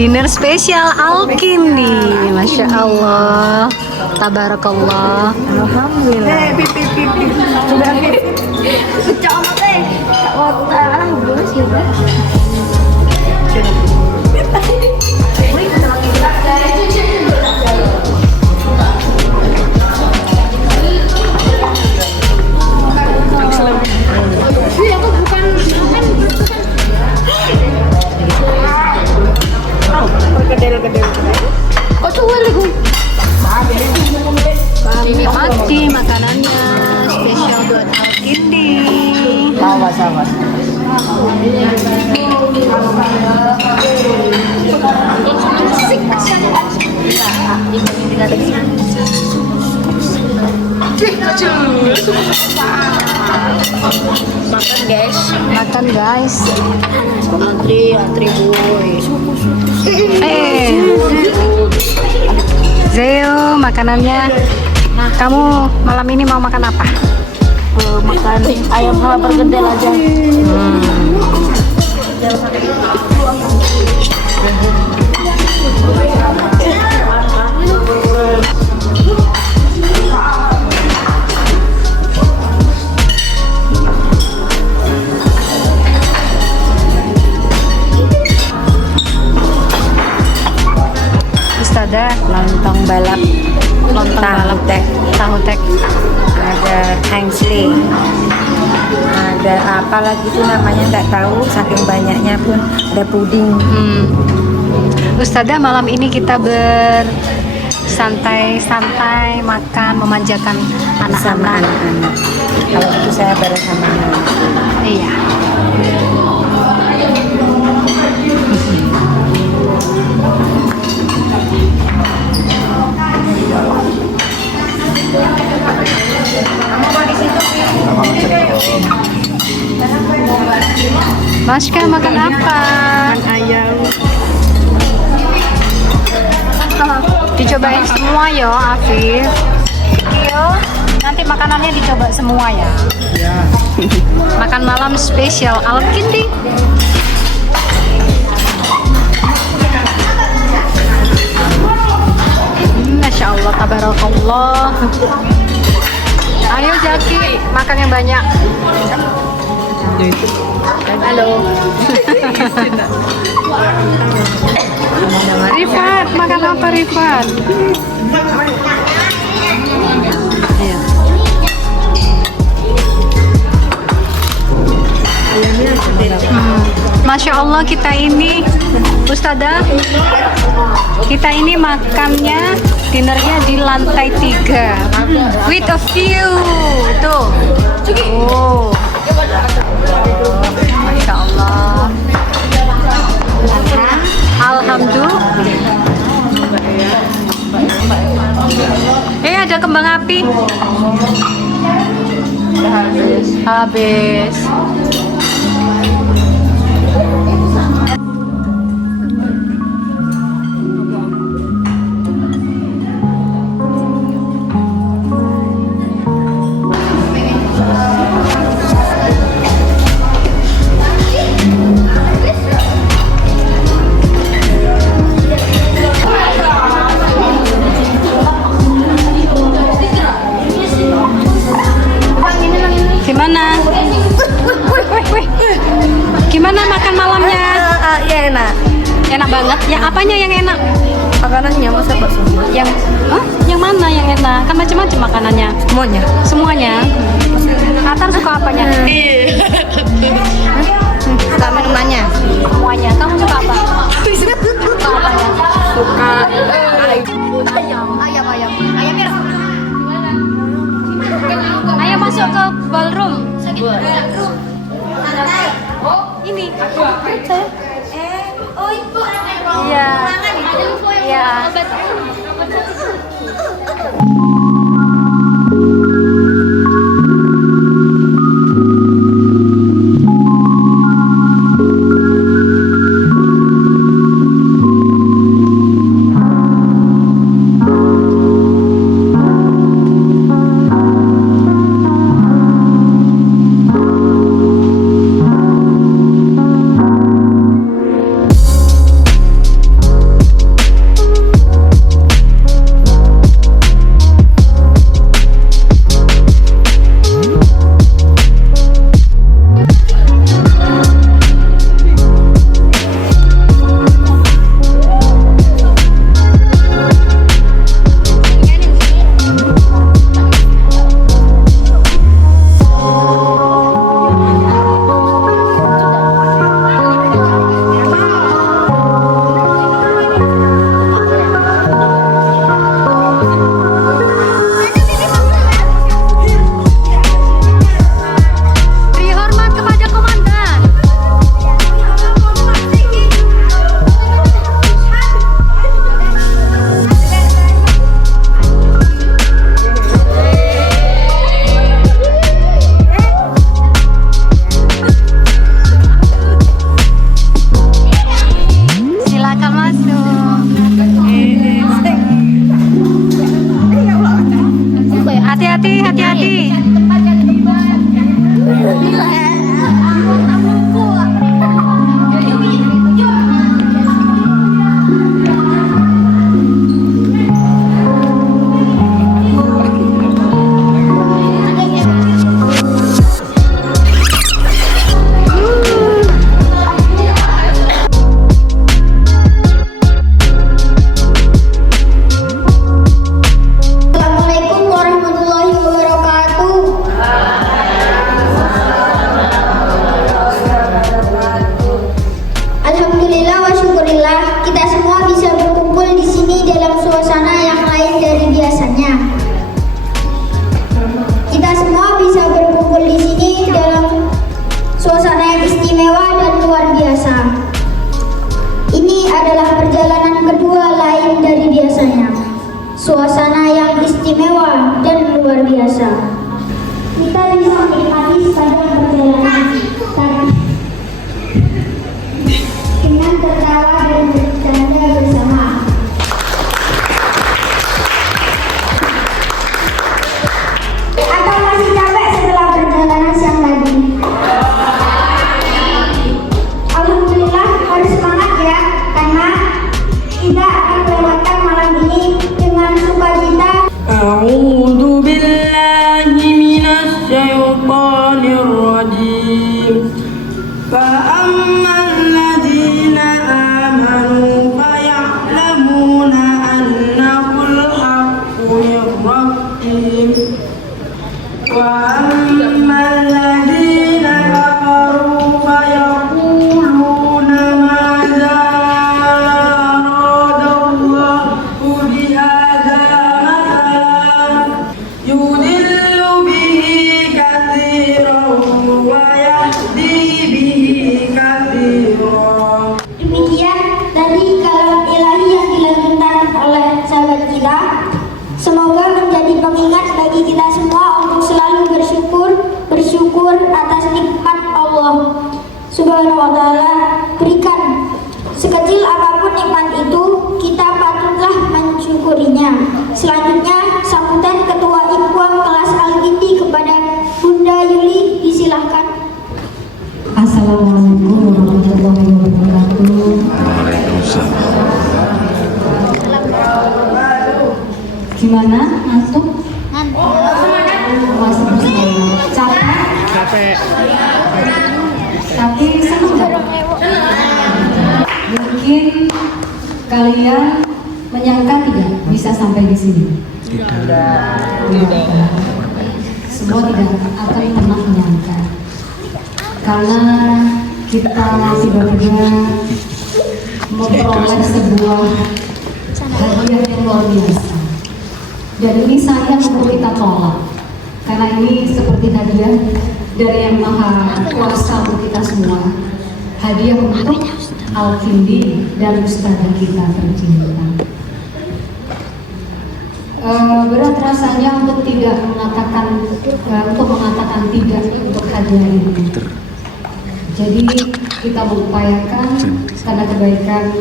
dinner spesial Al-Kindi. Masya Allah, tabarakallah. Alhamdulillah. Dinikmati makanannya spesial buat Al-Kindi. Sama-sama. Makan guys. Makan guys. Antri boy. Zeo, makanannya. Kamu malam ini mau makan apa? Makan ayam sama perkedel aja. Ustazah, Lontong balap. lontong balap, tahu tek. Ada hangsli, ada apa lagi itu namanya nggak tahu, saking banyaknya pun ada puding. Ustazah, malam ini kita bersantai-santai makan, memanjakan Sama anak-anak. anak-anak. Kalau itu saya bersama anak. Iya. Maska makan apa? Ayam. Dicobain semua yo, Afif. Yo, nanti makanannya dicoba semua ya. Makan malam spesial Al-Kindi. Masya Allah, tabarakallah. Ayo Jaki, makan yang banyak. Halo. Rifat, makan apa Rifat? Ayo. Masya Allah, kita ini Ustazah, kita ini makannya dinernya di lantai 3 with a view tuh. Oh, Masya Allah. Alhamdulillah. Ada kembang api. Habis. Gimana? Gimana makan malamnya? Ya enak. Enak banget. Yang apanya yang enak? Makanannya masa bakso. Yang yang mana yang enak? Kan macam-macam makanannya. Semuanya. Semuanya. Atar suka apanya? Suka minumannya. Semuanya. Kamu suka apa? Suka apanya? Suka Ayam. Ayamnya. Ayo masuk ke ballroom. Ini. Oh itu Iya. Iya. tertawa dan bercanda bersama. Atau masih capek setelah perjalanan siang tadi? Alhamdulillah harus semangat ya, karena kita akan melewatkan malam ini dengan sukacita. أعوذ بالله من الشيطان الرجيم فأما الذين آمنوا فيعلمون أنه الحق من ربهم وأما الذين كفروا فيقولون ماذا أراد الله بهذا مثلا يضل به كثيرا ويهدي به كثيرا. Demikian tadi kalam ilahi yang dilantunkan oleh sahabat kita. Semoga menjadi pengingat bagi kita semua untuk selalu bersyukur atas nikmat Allah Subhanahu wa Ta'ala berikan. Sekecil apapun nikmat itu, kita patutlah mensyukurinya. Selanjutnya, sambutan Ketua Ikhwan kelas Al-Gindi kepada Bunda Yuli disilahkan. Assalamualaikum warahmatullahi wabarakatuh. Gimana? Ngantuk? Masih bersama. Capek? Tapi senang nggak? Mungkin kalian menyangka tidak bisa sampai di sini. Tidak. Semua tidak akan pernah menyangka. Karena kita tiba-tiba memperoleh sebuah hadiah yang luar biasa. Dan ini sayang untuk kita tolak, karena ini seperti hadiah dari Yang Maha Kuasa untuk kita semua. Hadiah untuk Al-Gindi dan Ustazah kita tercinta. Berat rasanya untuk mengatakan tidak untuk hadiah ini. Jadi kita mengupayakan karena kebaikan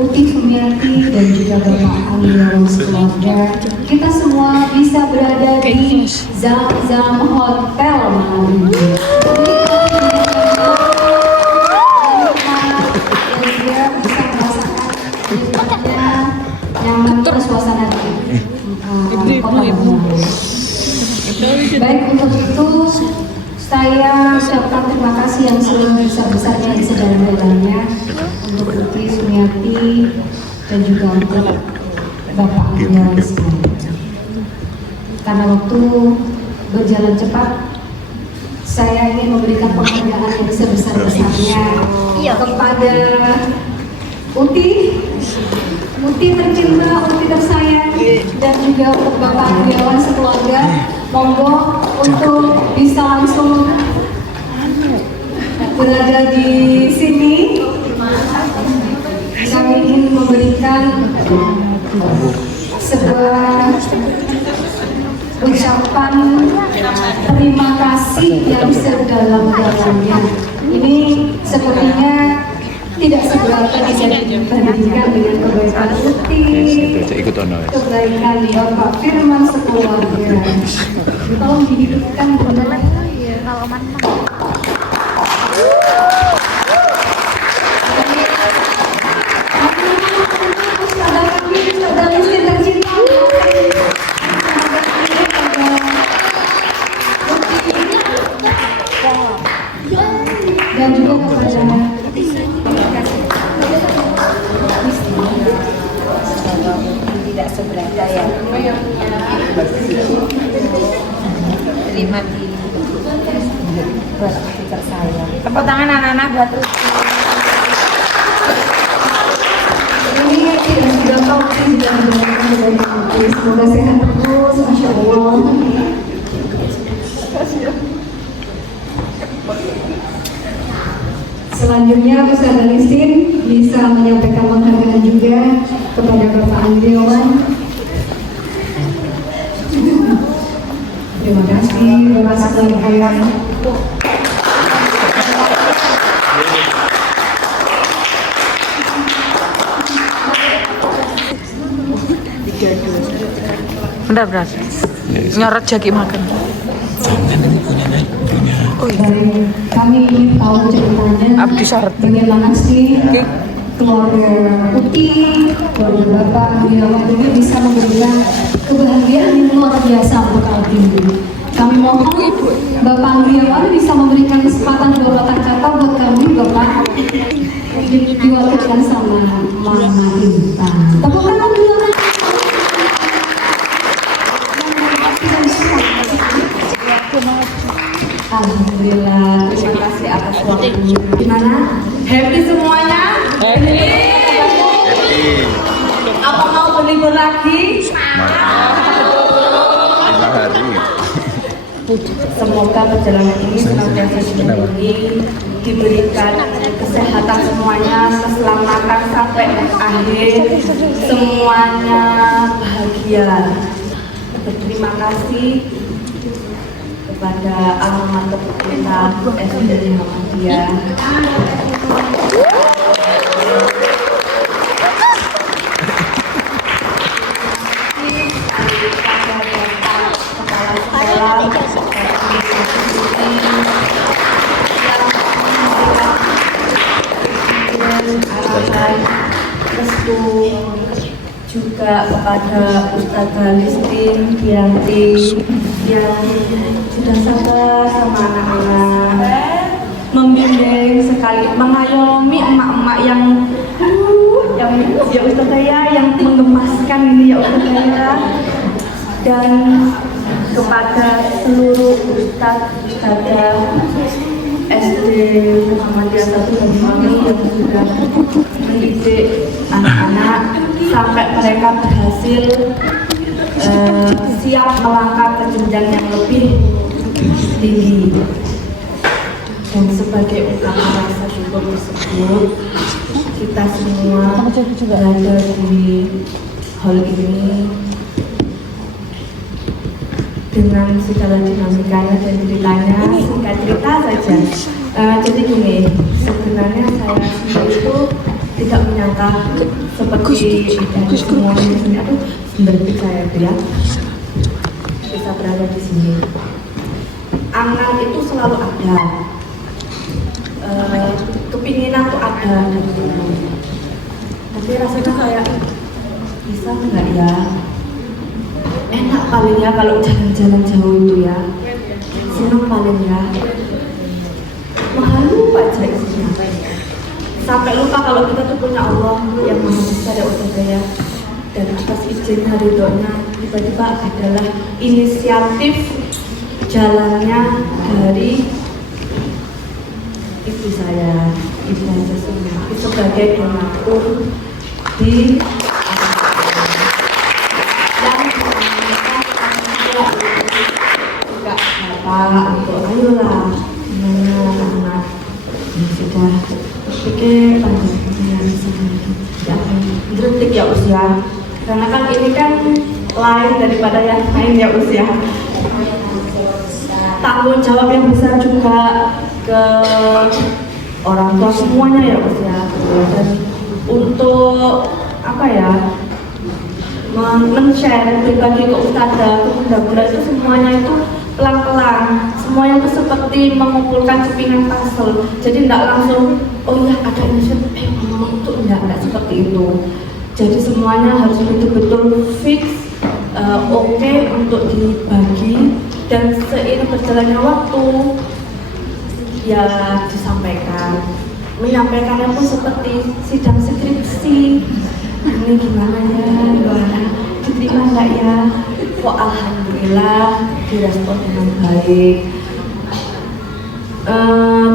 Uti Sumiati dan juga Bapak Aliawan sekeluarga, kita semua bisa berada di Zam-Zam Hotel malam ini. Dan juga bisa merasakan nyamannya suasana di kota Banyuwangi. Baik, untuk itu saya ucapkan terima kasih yang sebesar-besarnya dan sedalam-dalamnya untuk Uti Sumiati dan juga untuk Bapak Aliawan semuanya. Karena waktu berjalan cepat, saya ingin memberikan penghargaan yang sebesar-besarnya kepada Uti tercinta, Uti tersayang, dan juga untuk Bapak Aliawan sekeluarga. Monggo untuk bisa langsung berada di sini. Kami ingin memberikan sebuah ucapan terima kasih yang sedalam-dalamnya. Ini sepertinya tidak seberapa dibandingkan dengan kebaikan Uti, kebaikan Bapak Firman sekeluarga. Tolong dihidupkan benar kalau mantap. Dan juga kepada tidak seberapa ya. Terima kasih buat Uti tersayang. Tepuk tangan anak-anak buat Uti. ini dan juga kau sudah mendengarkan dari Uti. Semoga sehat terus, Masya Allah. Selanjutnya Ustazah Listin bisa menyampaikan penghargaan juga kepada Bapak Aliawan. Terima kasih Bapak sekeluarga. Bentar, nyorot jaki makan. Dan kami ingin tahu ceritanya Abdi Syarat. bagaimana sih keluarga Uti, keluarga Bapak Gunawan ini bisa memberikan kebahagiaan yang luar biasa untuk Aldi ini. Kami mohon Bapak Gunawan bisa memberikan kesempatan dua patah kata buat kami Bapak diwakilkan sama Mama Intan. Tepuk tangan dulu. Alhamdulillah, terima kasih atas waktunya. Gimana? Happy semuanya? Happy. Apa mau berlibur lagi? 5 hari. Semoga perjalanan ini senantiasa dilindungi, diberikan kesehatan semuanya, keselamatan sampai akhir, semuanya bahagia. Berterima kasih kepada alma mater kita SD Muhammadiyah. Restu juga kepada Ustazah Listin Bianti yang sudah sabar sama anak-anak, membimbing sekali, mengayomi emak-emak yang ya Ustazah ya, yang menggemaskan ini ya Ustazah ya, dan kepada seluruh Ustazah SD Muhammadiyah 1 dan 2 yang sudah mendidik anak-anak sampai mereka berhasil siap melangkah ke jenjang yang lebih tinggi. Dan sebagai ungkapan rasa syukur tersebut, kita semua berada di hall ini dengan segala dinamikanya dan ceritanya. Singkat cerita saja, jadi gini, sebenarnya saya sendiri itu tidak menyangka seperti semua di sini, seperti saya itu ya, bisa berada di sini. Angan itu selalu ada, kepinginan tuh ada, tapi rasanya kayak bisa nggak ya? Enak paling ya kalau jalan-jalan jauh itu ya, senang paling ya, malu aja isinya, sampai lupa kalau kita tuh punya Allah yang maha besar ya Ustazah ya. Dan atas izinnya, ridhonya, tiba-tiba adalah inisiatif jalannya dari ibu saya, ibu saya sebagai donatur di juga bapak untuk ayolah anak ini sudah pikir panjang ya detik ya usia, karena kan ini kan lain daripada yang lain ya usia, tanggung jawab yang besar juga ke orang tua semuanya ya usia, dan untuk apa ya, men-share berbagi ke ustazah, ke bunda-bunda itu semuanya itu pelan-pelan, semuanya itu seperti mengumpulkan kepingan puzzle. Jadi tidak langsung, oh iya ada inisiatif, ngomong itu enggak seperti itu. Jadi semuanya harus betul-betul fix, oke untuk dibagi, dan seiring berjalannya waktu ya disampaikan. Menyampaikannya pun seperti sidang skripsi. Ini gimana ya, gimana diterima nggak ya? Kok alhamdulillah direspon dengan baik,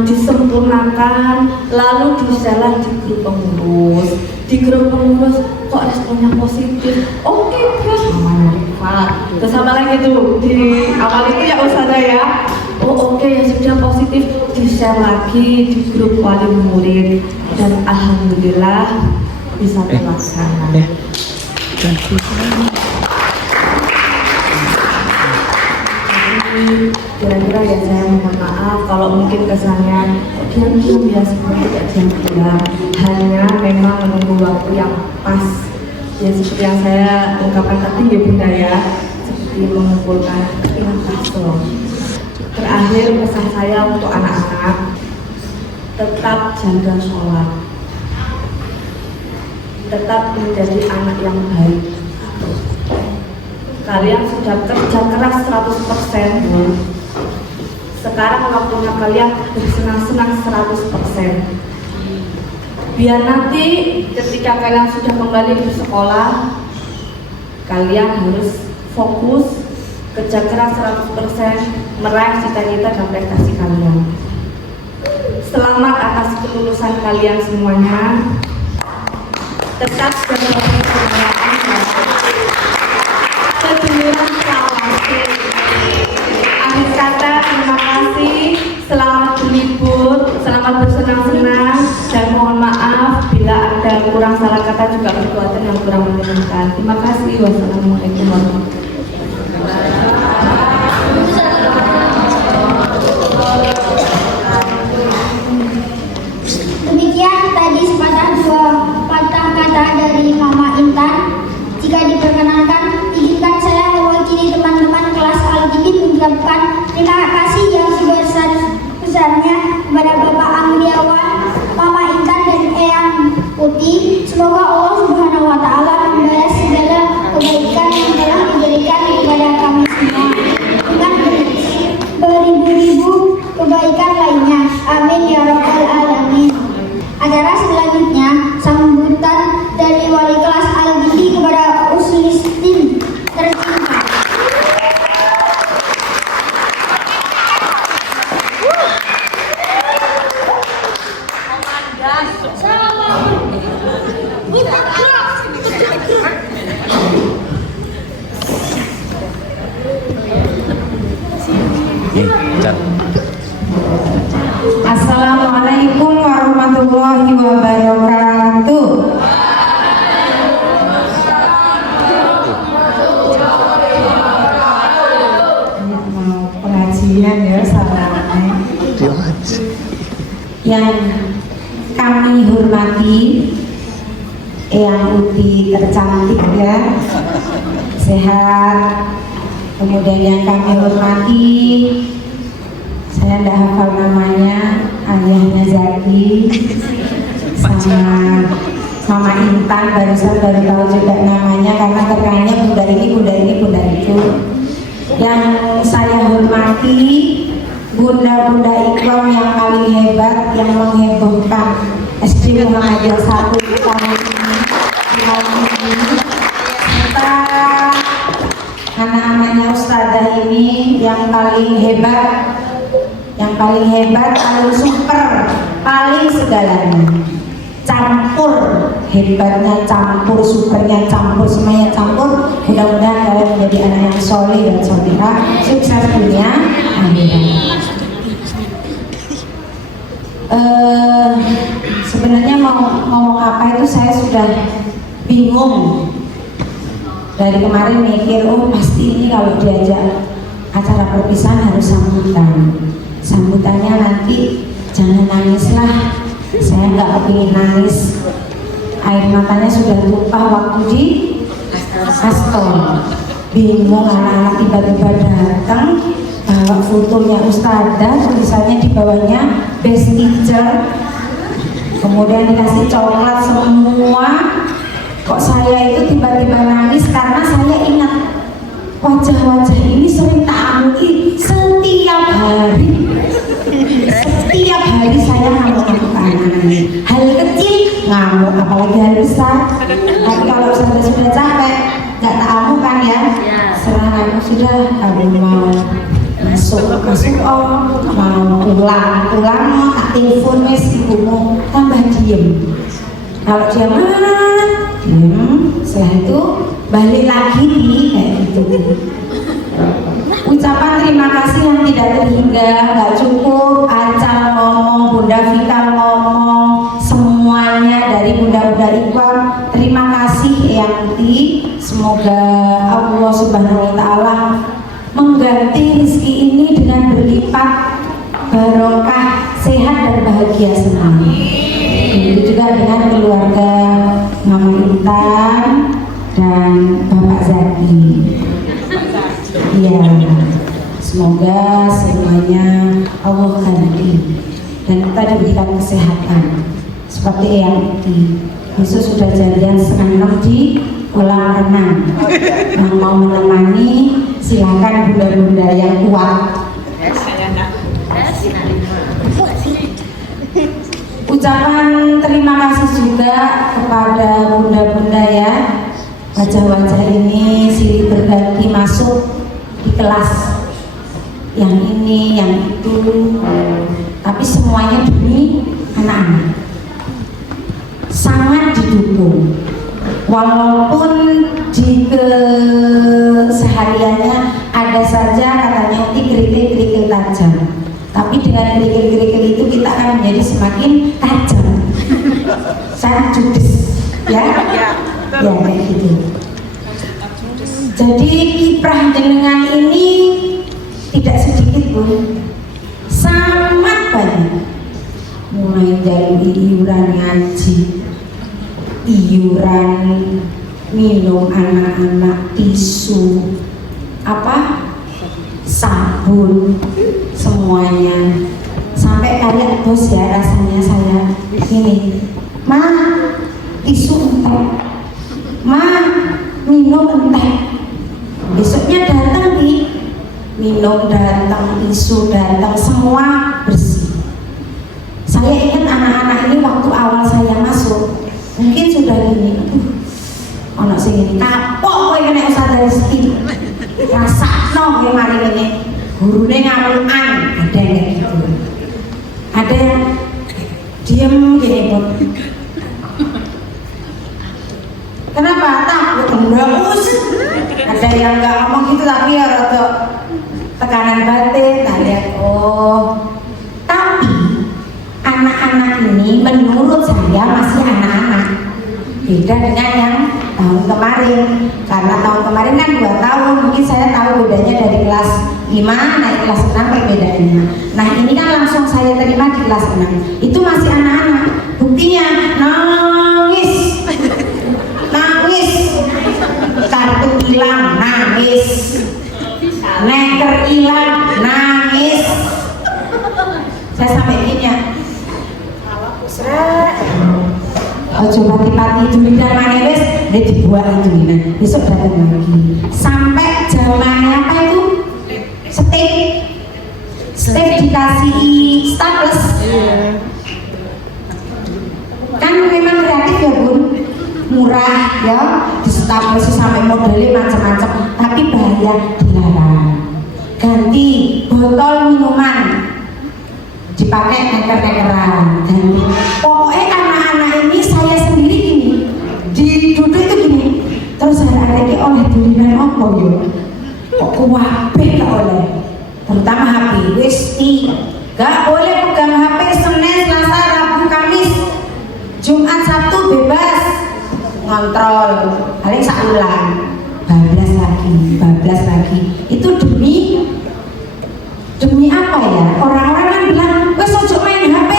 disempurnakan, lalu diselan di grup pengurus. Di grup pengurus kok responnya positif, oke terus namanya Rifat. Terus apa lagi tuh di awal itu ya Ustazah ya, oh oke ya sudah positif, di-share lagi di grup wali murid, dan alhamdulillah bisa terlaksana. Kira-kira ya saya mohon maaf kalau mungkin kesannya diam-diam ya, seperti tidak diam-diam, hanya memang menunggu waktu yang pas ya, seperti yang saya ungkapkan tadi ya Bunda ya, masih mengumpulkan keinginan paslon. Terakhir pesan saya untuk anak-anak, tetap jaga sholat, tetap menjadi anak yang baik. Kalian sudah kerja keras 100%, sekarang waktunya kalian bersenang-senang 100%. Biar nanti ketika kalian sudah kembali ke sekolah, kalian harus fokus, kerja keras 100%, meraih cita-cita dan prestasi kalian. Selamat atas kelulusan kalian semuanya. Tetap jaga kesehatan. Kejujuran selawasi. Akhir kata, terima kasih. Selamat berlibur, selamat bersenang-senang, dan mohon maaf bila ada kurang salah kata juga perbuatan yang kurang menyenangkan. Terima kasih. Wassalamualaikum warahmatullahi Demikian tadi sepatah dua patah kata dari Mama Intan. Jika diperkenankan, izinkan saya mewakili teman-teman kelas Al-Jibin mengucapkan terima kasih yang sebesar-besarnya kepada Bapak Anggriawan, Mama Intan, dan Eyang Putih. Semoga Allah Subhanahu wa Ta'ala membalas segala kebaikan yang telah diberikan kepada kami semua dengan beribu-ribu kebaikan lainnya. Amin ya Rabbal Alamin. Acara selanjutnya sambutan dari wali kelas Al-Gidi kepada Uslistin tercinta. Assalamualaikum warahmatullahi wabarakatuh. Mau pengajian ya sahabatnya. Yang kami hormati, Eyang Uti tercantik ya, sehat. Kemudian yang kami hormati, saya tidak hafal namanya, ayahnya Zaki, sama Mama Intan, barusan baru tahu juga namanya karena terkayaknya bunda ini, bunda itu. Yang saya hormati, bunda-bunda Ikhwan yang paling hebat, yang menghebohkan SD Muhammadiyah 1 tahun ini. Serta anak-anaknya Ustazah ini yang paling hebat, paling super, paling segalanya. Campur, hebatnya campur, supernya campur, semuanya campur. Mudah-mudahan kalian menjadi anak yang soleh dan solehah, sukses dunia akhirat. Sebenarnya mau ngomong apa itu saya sudah bingung. Dari kemarin mikir, oh pasti ini kalau diajak acara perpisahan harus sambutannya nanti jangan nangis lah. Saya nggak kepingin nangis, air matanya sudah tumpah waktu di Aston. Bingung, anak-anak tiba-tiba datang bawa fotonya Ustazah, tulisannya di bawahnya best teacher, kemudian dikasih coklat semua. Kok saya itu tiba-tiba nangis karena saya ingat wajah-wajah ini sering tak ambil setiap hari. Setiap hari saya ngamuk-ngamuk ke anak-anak. Hal kecil ngamuk, apalagi hal besar. Tapi kalau sudah capek, nggak tak amuk kan ya. Setelah aku sudah, aku mau masuk oh, mau pulang tak telepon mes ibumu, tambah diem. Kalau dia diem, setelah itu balik lagi kayak gitu. Ucapan terima kasih yang tidak terhingga, nggak cukup. Acal ngomong, Bunda Vita ngomong, semuanya dari bunda-bunda Ikhwan. Terima kasih Eyang Uti. Semoga Allah Subhanahu Wa Taala mengganti rezeki ini dengan berlipat barokah, sehat dan bahagia semua. Begitu juga dengan keluarga Mama Intan dan Bapak Zaki. semoga semuanya Allah ganti dan kita diberikan kesehatan seperti yang besok sudah janjian setengah 6 di kolam renang. Yang mau menemani silakan bunda-bunda yang kuat. Ucapan terima kasih juga kepada bunda-bunda ya, wajah-wajah ini silih berganti masuk di kelas yang ini, yang itu, tapi semuanya demi anak-anak. Sangat didukung, walaupun di kesehariannya ada saja katanya kerikil-kerikil tajam, tapi dengan kerikil-kerikil itu kita akan menjadi semakin tajam, sangat judes, ya kayak gitu. Jadi kiprah jenengan ini tidak sedikit pun, sangat banyak. Mulai dari iuran ngaji, iuran minum anak-anak, tisu, sabun, semuanya. Sampai kayak bos ya rasanya saya ini, ma tisu entek, ma minum entek. Besoknya datang minum datang, tisu datang, semua bersih. Saya ingat anak-anak ini waktu awal saya masuk, mungkin sudah gini, ono sing ini kapok kowe kena Ustaz Rizki. Rasakno kowe mari ngene. Gurune ngamukan, ada yang kayak gitu. Ada yang diem gini pun. Kenapa? Takut mendaus. Ada yang nggak ngomong gitu tapi ya rada tekanan batin. Nah, lihat, tapi anak-anak ini menurut saya masih anak-anak, beda dengan yang tahun kemarin. Karena tahun kemarin kan 2 tahun, mungkin saya tahu bedanya dari kelas 5 naik kelas 6 kayak bedanya. Nah ini kan langsung saya terima di kelas 6, itu masih anak-anak. Buktinya nangis, kartu hilang nangis, neker hilang nangis. Saya sampai gini ya, coba pati-pati dulu dan manis, dia dibuat itu nah, besok datang lagi. Sampai zamannya apa itu? Step dikasih staples. Kan memang kreatif ya bun, murah ya, di staples sampai modelnya macam-macam, tapi bahaya, dilarang. Ganti botol minuman, dipakai neker-nekeran. Ganti. Pokoknya anak-anak ini saya sendiri gini, di duduk itu gini. Terus saya ada oleh tulisan apa ya? Kok kuwabe gak oleh? Terutama HP, gak boleh pegang HP Senin, Selasa, Rabu, Kamis, Jumat, Sabtu bebas. Ngontrol, paling saulan, bablas lagi. Itu demi apa ya? Orang-orang kan bilang, wes ojo main HP,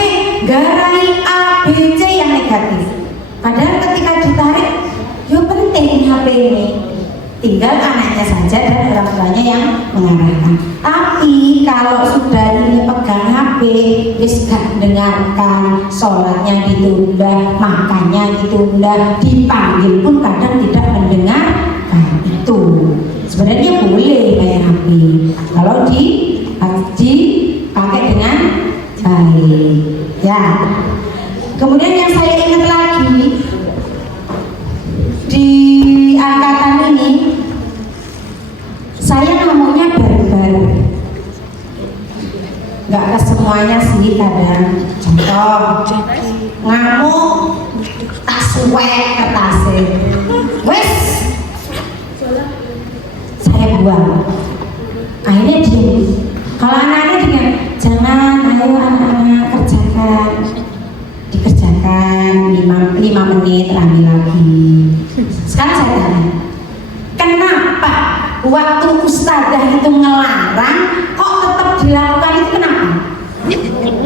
garai A, B, C yang negatif. Padahal ketika ditarik, yo penting HP ini. Tinggal anaknya saja dan orang tuanya yang mengarahkan. Tapi kalau sudah ini pegang HP, wis gak dengarkan, sholatnya ditunda, makannya ditunda, dipanggil pun kadang tidak mendengarkan itu. Sebenarnya boleh main HP kalau dipakai dengan baik. Ya. Kemudian yang saya ingat lagi di angkatan ini, saya ngomongnya bareng-bareng, nggak ke semuanya sih kadang. Contoh, ngamuk tak suwek kertasnya, wes saya buang. Akhirnya diem. Kalau anak-anak dengan jangan, ayo anak-anak kerjakan, dikerjakan 5 menit lagi. Sekarang saya tanya, kenapa waktu ustazah itu ngelarang kok tetap dilakukan itu, kenapa?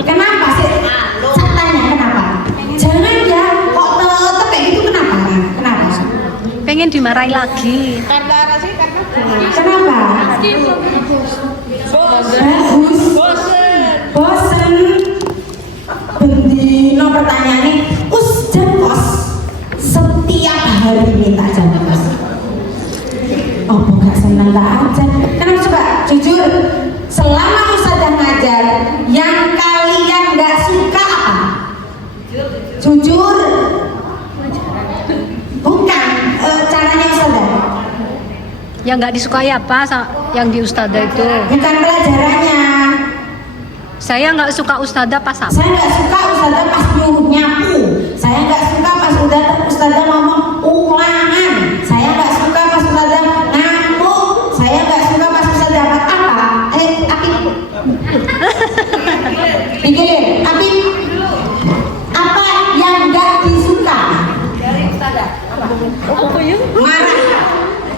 Kenapa sih? Saya tanya kenapa? Jangan ya, kok tetap kayak gitu, kenapa? Pengen dimarahi lagi. Kenapa? Bagus. Bosen. Bendino pertanyaannya, Jengkos setiap hari minta jengkos. Oh, gak seneng gak aja. Kenapa coba? Jujur, selama Ustazah ngajar, yang kalian gak suka apa? Jujur. Bukan caranya Ustazah. Yang nggak disukai apa yang di ustadzah itu? Bukan pelajarannya. Saya nggak suka ustadzah pas apa? Saya nggak suka Ustazah pas nyuruh nyapu. Saya nggak suka pas Ustazah ngomong ulangan. Saya nggak suka pas Ustazah ngamuk. Saya nggak suka pas Ustazah apa? Apip. Pikirin, Apip. Apa yang nggak disuka? Dari Ustazah. Marah.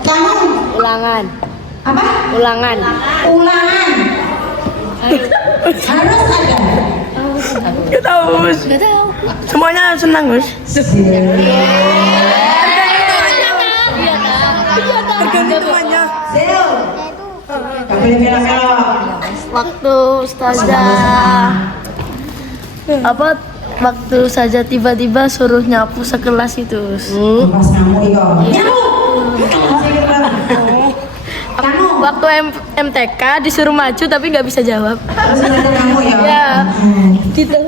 Kamu? Ulangan. Apa? Ulangan. Ulangan. Harus ada. Gak tahu, Gus. Semuanya senang, Gus. Tergantung temannya. Zero. Gak boleh belok-belok. Waktu waktu saja tiba-tiba suruh nyapu sekelas itu. Pas ngamuk itu. Nyamu. Kamu. Waktu MTK disuruh maju tapi nggak bisa jawab. Terus ada kamu ya. Ya. Kamu.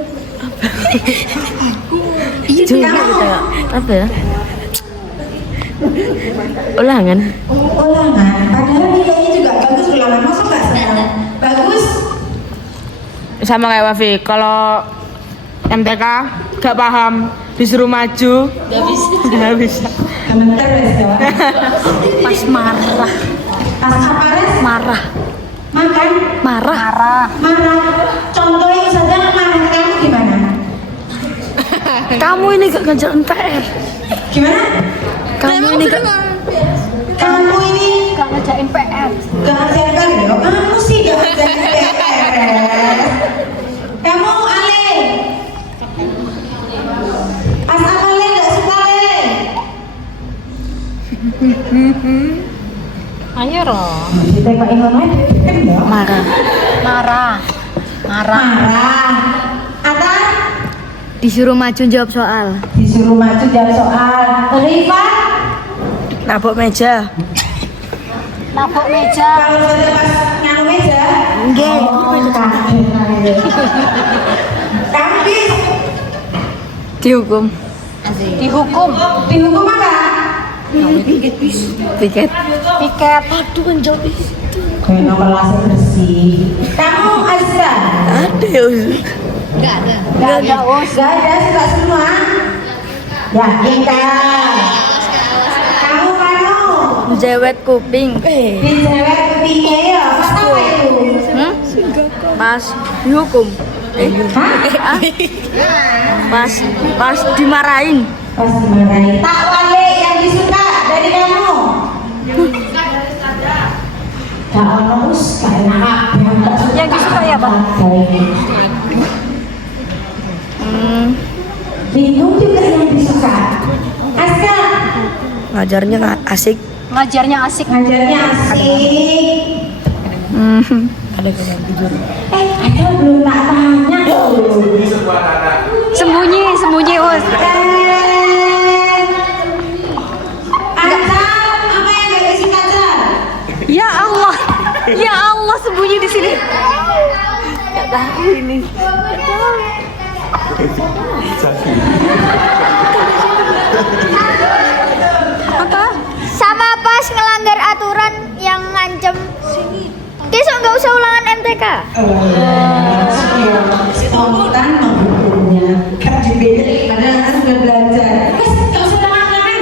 Apa ya? Ulangan. Ulangan. Padahal nilainya juga bagus ulangan. Masa nggak senang? Bagus. Sama kayak Wafi, kalau MTK gak paham disuruh maju gak bisa. Bentar res jawab. Pas marah. Pas apa res? Marah. Makan. Marah. Marah. Contohnya saja marah kamu gimana? Kamu ini gak ngerjain PR. Gimana? Kamu ini gak. Kamu ini Gak ngerjain PR. gak ngerjain kan ya? Kamu sih gak ngerjain PR. Kamu Ale. Pas apa Le gak suka Le? Ayo roh. Ditempakin online kan ya? Marah. Marah. Atau Disuruh maju jawab soal. disuruh maju jawab soal. Riva. Nabok meja. Nabok meja. Kalau sudah pas nganu meja. Enggak. Kamu bis. Dihukum. Dihukum. Dihukum apa? Tiket. Piket. Aduh kan jawab. Kena kelasnya bersih. Kamu Azra? Ada ya. Gak ada. Gak ada suka semua. Yakin kan? Kamu Jewet kuping. di cewek kepingnya ya? Apa itu? Pas dihukum. Hah? Pas dimarahin. Pas dimarahin. Tak wale yang disuka dari kamu? Tak harus karena Yang disuka ya, Bang? Bingung juga yang disuka. Aska, Ngajarnya asik. Ngajarnya asik. ngajarnya asik. Ada belum tak tanya. Sembunyi, Us. Azhar, apa yang gak disuka Azhar? Ya Allah, sembunyi di sini. Gak tahu ini. Apa? Sama pas ngelanggar aturan yang ngancem. Besok nggak usah ulangan MTK. Spontan menghukumnya. Kan dibeda, padahal kan sudah belajar. Mas, gak usah tangan.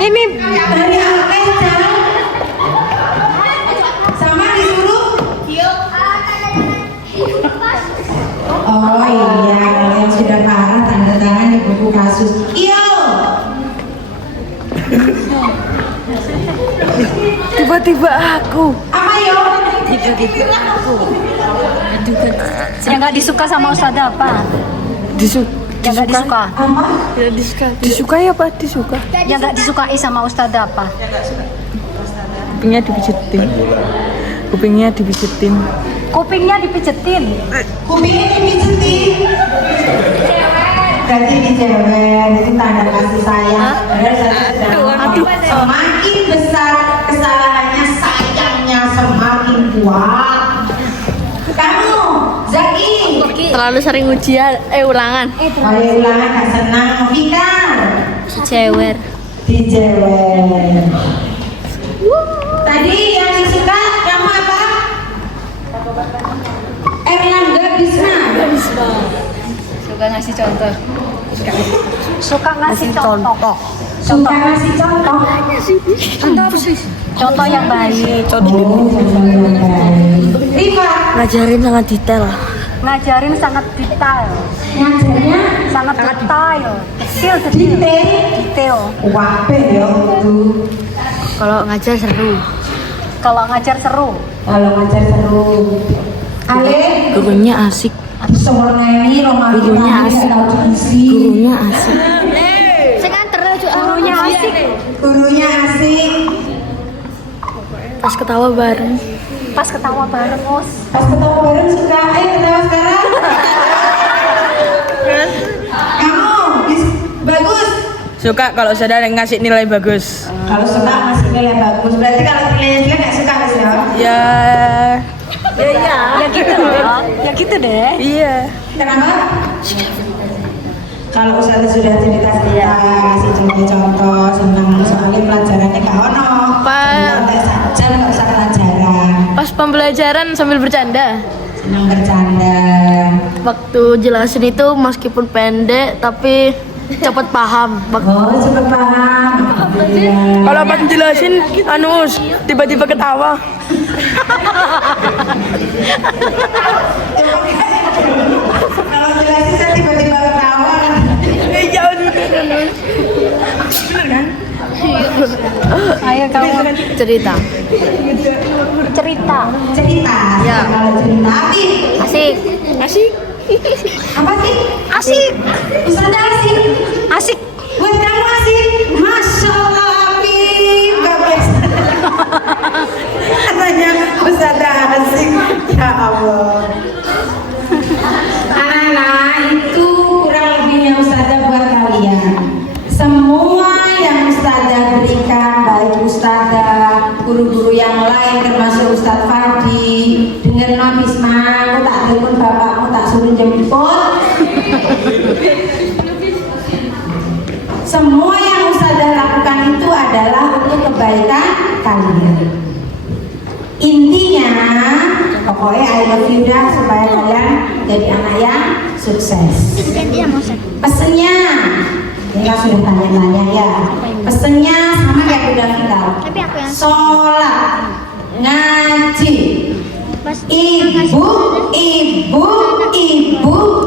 Ini Dari apa Azhar? Sama disuruh? Oh iya, kalau yang sudah parah tanda tangan di buku kasus. Iyo. Tiba-tiba aku. Apa yo? yang nggak disuka sama Ustazah apa? Yang nggak disuka. Apa? Disukai apa? Disuka. Yang nggak disukai sama Ustazah apa? Punya dipijetin. Kupingnya dipijetin. Kupingnya dipijetin. Kupingnya dipijetin. Berarti ini cewek, itu tanda kasih sayang. Aduh, semakin besar kesalahannya, sayangnya semakin kuat. Kamu, Zaki. Terlalu sering ujian, ulangan. Kalau ulangan gak senang, Fikar. Cewer. Dijewer. Tadi yang disuka kamu apa? Erlangga Bisma. Suka ngasih contoh. Suka ngasih contoh. Suka ngasih contoh. Contoh apa sih? Contoh yang baik. Oh, contoh yang baik. Riva, Ngajarin sangat detail. Ngajarin sangat detail. ngajarnya Sangat detail. Detail. Detail. wape ya itu. Kalau ngajar seru. Kalau ngajar seru. Kalau ngajar seru. Ale, Gurunya asik. semua ini Romawi Gurunya asik. Gurunya asik. Gurunya asik. Gurunya asik. Pas ketawa bareng. Pas ketawa bareng, Us. Pas ketawa bareng suka, ketawa sekarang. Kamu bagus. Suka kalau saudara ngasih nilai bagus. Kalau suka masih nilai bagus. Berarti kalau nilainya juga nggak suka Mas ya? Ya. Ya gitu dong. Ya gitu deh. Iya. Kenapa? Kalau sudah cerita-cerita, kasih contoh-contoh, senang soalnya pelajarannya gak ono. Santai saja, nggak usah pelajaran. Pas pembelajaran sambil bercanda. Senang bercanda. Waktu jelasin itu meskipun pendek tapi cepat paham. Oh, cepet paham. Alhamdulillah. Kalau pas jelasin, tiba-tiba ketawa. Kalau jelasin saya tiba-tiba ketawa. Ayo kamu Cerita. cerita. Cerita. Ya. Kalau cerita, Abi. Asik. Asik. Apa sih? Asik. Ustazah asik. Asik. Buat kamu asik. Masya Allah, Abi. Gak biasa. Katanya Ustazah asik. Ya Allah. Anak-anak, itu kurang lebihnya Ustazah buat kalian. Semua yang Ustazah berikan, baik Ustazah, guru-guru yang lain termasuk Ustadz Fadi, dengar no Bisma, aku tak telepon bapakmu, tak suruh jemput. Semua yang Ustazah lakukan itu adalah untuk kebaikan kalian. Intinya, pokoknya I love you dah supaya kalian jadi anak yang sukses. Pesennya, ini kan sudah tanya-tanya ya. Pesennya sama kayak udah kita. Sholat, ngaji, ibu,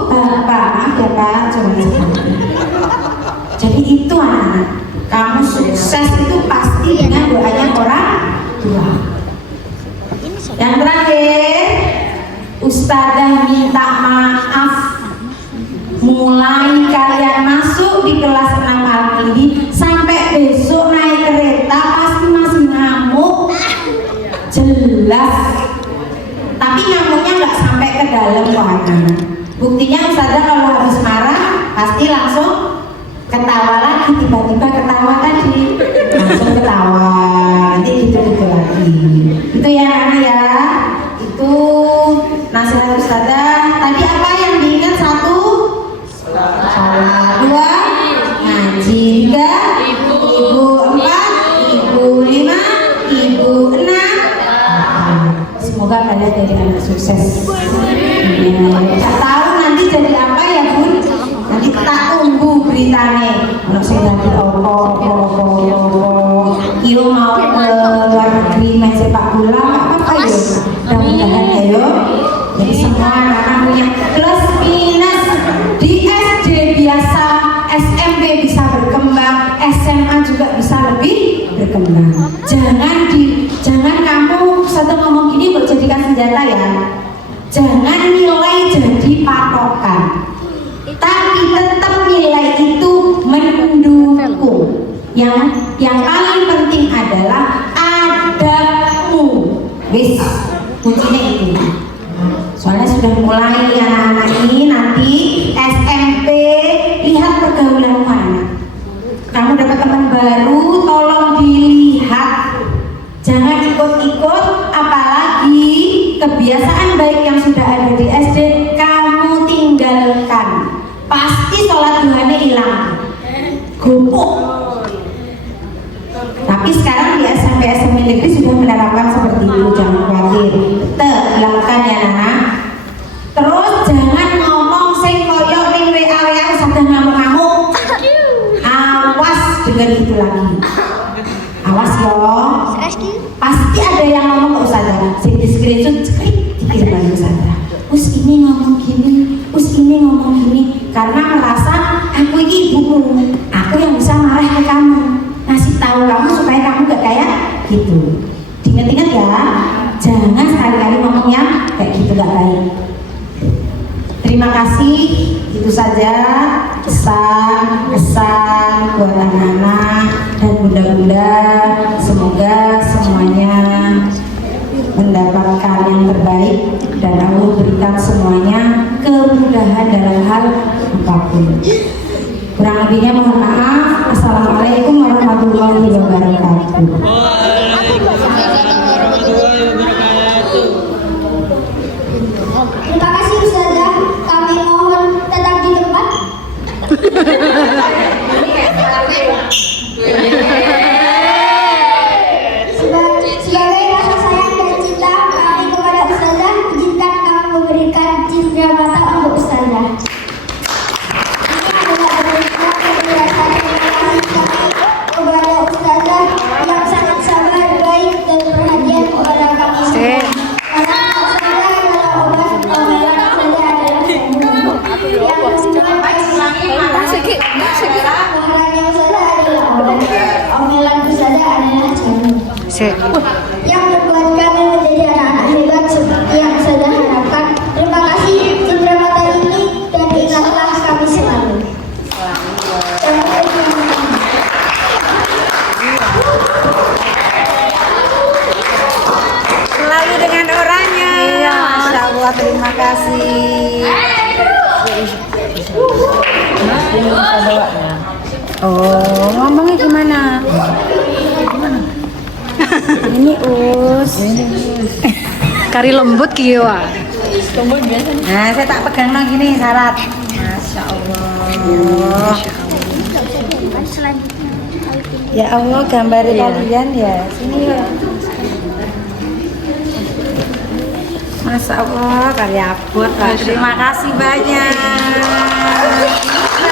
bapak, ya Pak, coba sekali. Jadi itu anak-anak, kamu sukses itu pasti dengan doanya orang tua. Yang terakhir, Ustazah minta maaf mulai kalian masuk di kelas 6 Al-Kindi sampai besok naik kereta pasti masih ngamuk jelas, tapi ngamuknya nggak sampai ke dalam warna. Buktinya Ustazah kalau habis marah pasti langsung ketawa lagi, tiba-tiba ketawa tadi langsung ketawa, nanti gitu-gitu lagi. Itu ya anak ya, itu nasihat Ustazah. Tadi apa yang diingat? 1, sholat, 2, ngaji, 3, ibu, 4, ibu 5, ibu 6. Semoga kalian jadi anak sukses. Tak tahu nanti jadi apa ya Bun. Nanti tak tunggu beritanya. Kalau saya lagi Iyo mau ke luar negeri main sepak bola, apa ya? Mudah-mudahan ya yo. Jadi semua anak-anak punya plus minus. Di SD biasa, SMP bisa berkembang, SMA juga bisa lebih berkembang. Jangan kamu satu ngomong gini buat jadikan senjata ya. Jangan nilai jadi patokan, tapi tetap nilai itu mendukung. Yang paling penting adalah adabmu. Wis. kuncinya itu. Soalnya sudah mulai anak-anak ini nanti SMP, lihat pergaulan anak. Kamu dapat teman baru, tolong dilihat, jangan ikut-ikut, apalagi kebiasaan baik yang sudah ada di SD kamu tinggalkan. Pasti sholat duhanya hilang, gupuk. Tapi sekarang di SMP negeri sudah menerapkan seperti itu, jangan khawatir. Tetap hilangkan ya Nana. Terus jangan ngomong sing koyo ning WA sadang ngamuk-ngamuk. Awas dengan itu lagi. Awas yo. Pasti ada yang ngomong ke Ustazah. Sing di screenshot dikirim ke Ustazah. Us ini ngomong gini, us ini ngomong gini, karena merasa aku ini ibumu, aku yang bisa marah ke kamu, ngasih tahu kamu supaya kamu gak kayak gitu. Diingat-ingat ya, jangan sekali-kali ngomongnya kayak gitu, gak baik. Terima kasih, itu saja pesan buat anak-anak dan bunda-bunda. Semoga semuanya mendapatkan yang terbaik dan Allah berikan semuanya kemudahan dalam hal apapun. Kurang lebihnya mohon maaf. Assalamualaikum warahmatullahi wabarakatuh. Terima kasih Ustazah. Kami mohon tetap di tempat. Sebagai rasa sayang dan cinta kami kepada Ustazah, izinkan kami memberikan cindera mata untuk Ustazah. Ini adalah bentuk penjelasan terima kasih kami kepada Ustazah yang sangat sabar, baik dan perhatian kepada kami semua. Karena Ustazah adalah obat, omelan Ustazah adalah sembuh. Yang Maharanya Ustazah adalah obat, omelan Ustazah adalah jamu. Yang membuat kami menjadi anak-anak hebat seperti yang Ustazah harapkan. Terima kasih cindera mata ini dan ingatlah kami selalu. Selalu dengan orangnya. Iya. Masya Allah, terima kasih. Oh, ngomongnya gimana? Ini us. Kari lembut kieu. Nah, saya tak pegang gini syarat. Masya Allah. Ya Allah, gambar kalian ya. Sini ya. Masya Allah, karya abot. Terima kasih banyak.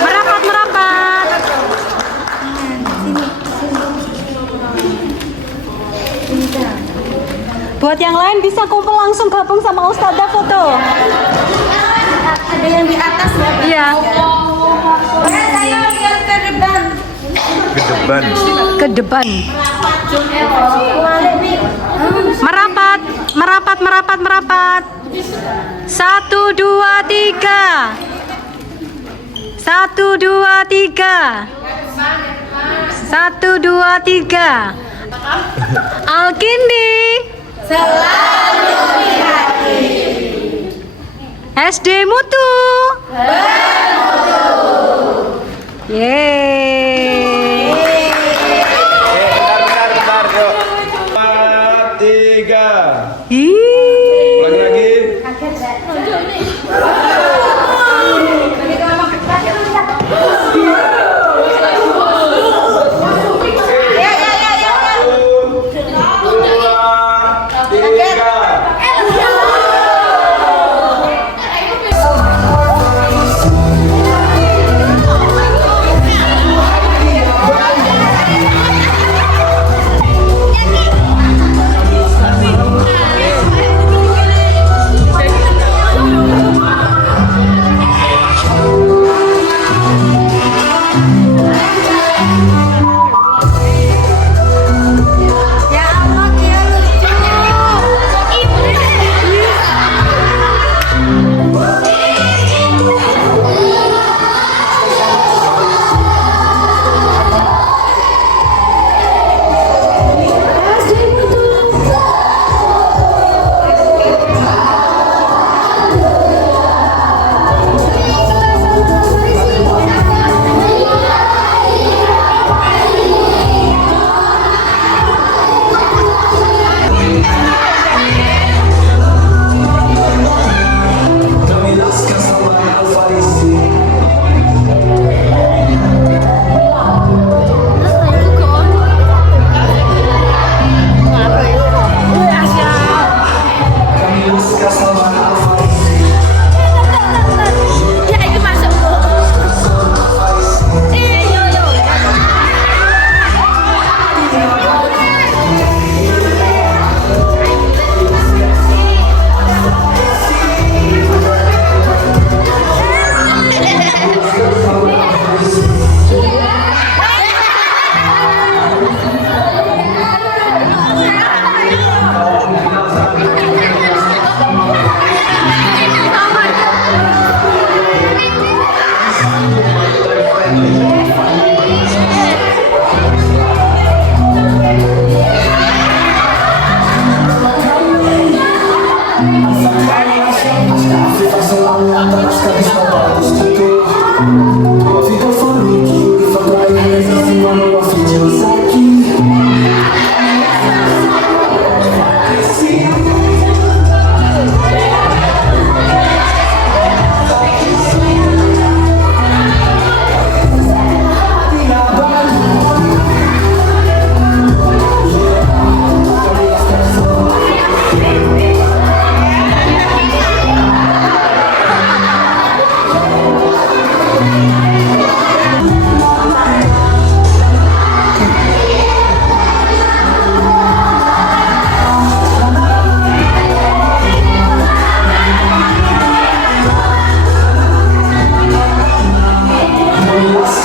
Merapat. Buat yang lain bisa kumpul langsung gabung sama Ustazah foto. Ada yang di atas ya? Iya. Saya lihat ke depan. Ke depan. Merapat. 1, 2, 3. 1, 2, 3. 1, 2, 3. Alkindi Selalu di hati. SD Mutu bermutu. Yeay. Bentar, yuk. 4, 3. Ih. Ulangi lagi.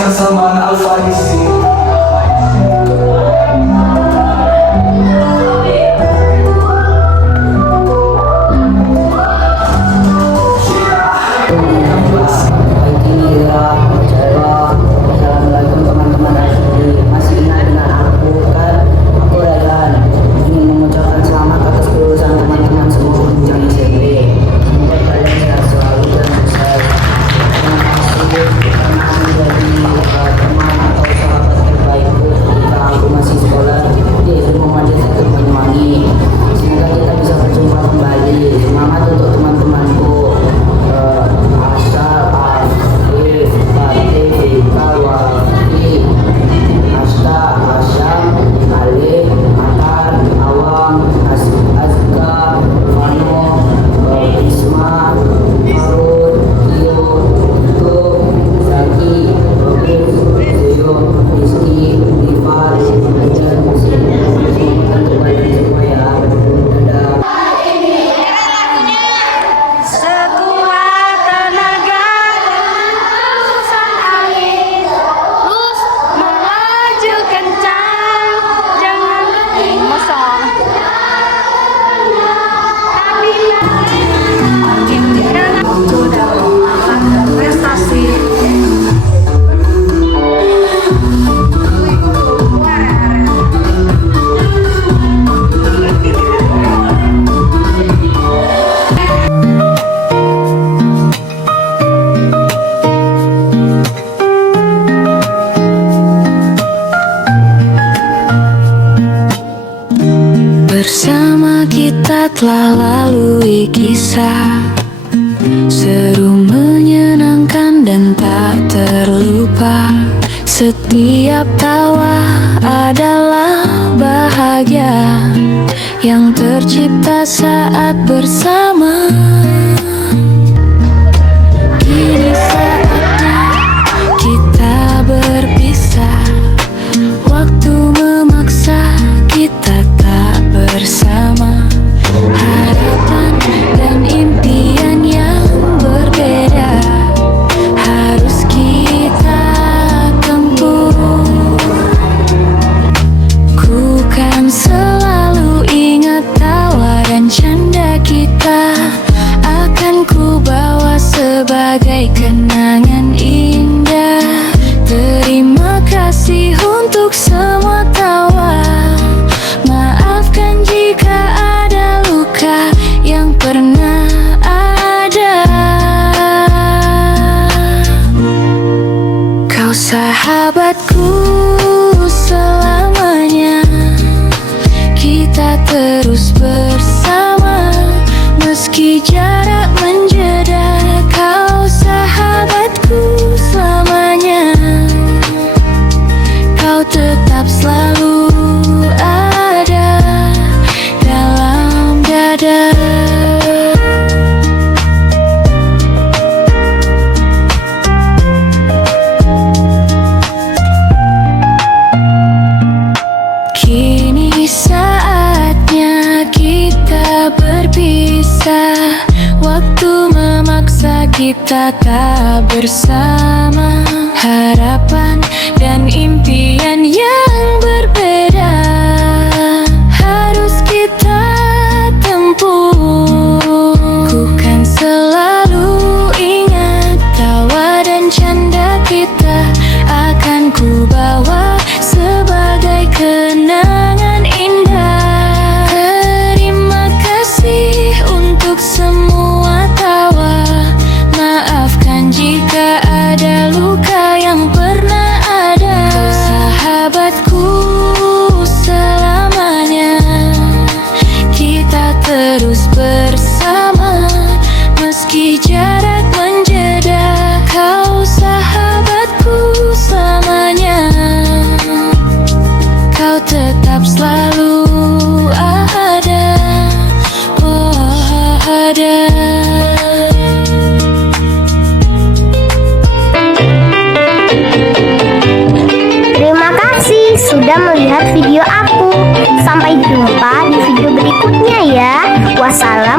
Hasan Salman Al Farisi. Assalamualaikum teman-teman SD. Masih ingat dengan aku kan? Aku Rayhan. Ingin mengucapkan selamat atas kelulusan teman-teman semua jenjang SMP. Semoga kalian sehat selalu dan sukses. Terima kasih karena menjadi teman atau sahabat terbaikku ketika aku masih sekolah di SD Muhammadiyah Satu Banyuwangi. Semoga kita bisa berjumpa kembali. Semangat untuk teman-temanku. Asal Afif, Fatih, Vika, Wafi, Asta, Asyam, Alif, Atar, Awang, Azka, Mano, Isma, Harun, Tio, Tutu, Zaki, Robin, Zio, Rizky, Ivar, dan semoga terbaik semua ya. Dadah. Sekuat tenaga hembusan angin, terus melaju kencang, jangan berhenti mesong. Tapi makin aku dalam prestasi. Bersama kita telah lalui kisah seru, menyenangkan dan tak terlupa. Setiap tawa adalah bahagia yang tercipta saat bersama. Kini saatnya kita berpisah. Waktu memaksa kita tak bersama. Harapan dan impian yang berbeda harus kita tempuh. Ku kan selalu ingat tawa dan canda kita. Akan ku bawa sebagai kenangan indah. Terima kasih untuk semua tawa. Maafkan jika ada luka yang pernah ada. Kau sahabatku selamanya. Kita terus bersama meski jarak menjeda. Kau sahabatku selamanya. Kau tetap selalu ada dalam dada. Kini saatnya kita berpisah. Waktu memaksa kita tak bersama. Harapan dan impian yang berbeda harus kita tempuh. Ku kan selalu ingat tawa dan canda kita. Akan ku bawa sebagai kenangan indah. Terima kasih untuk semua tawa. Maafkan jika ada luka yang pernah ada. Kau sahabatku selamanya. Kita terus bersama meski jarak menjeda. Kau sahabatku selamanya. Kau tetap selalu ada. Oh, ada. Terima kasih sudah melihat video aku. Sampai jumpa di video berikutnya ya. Wassalam.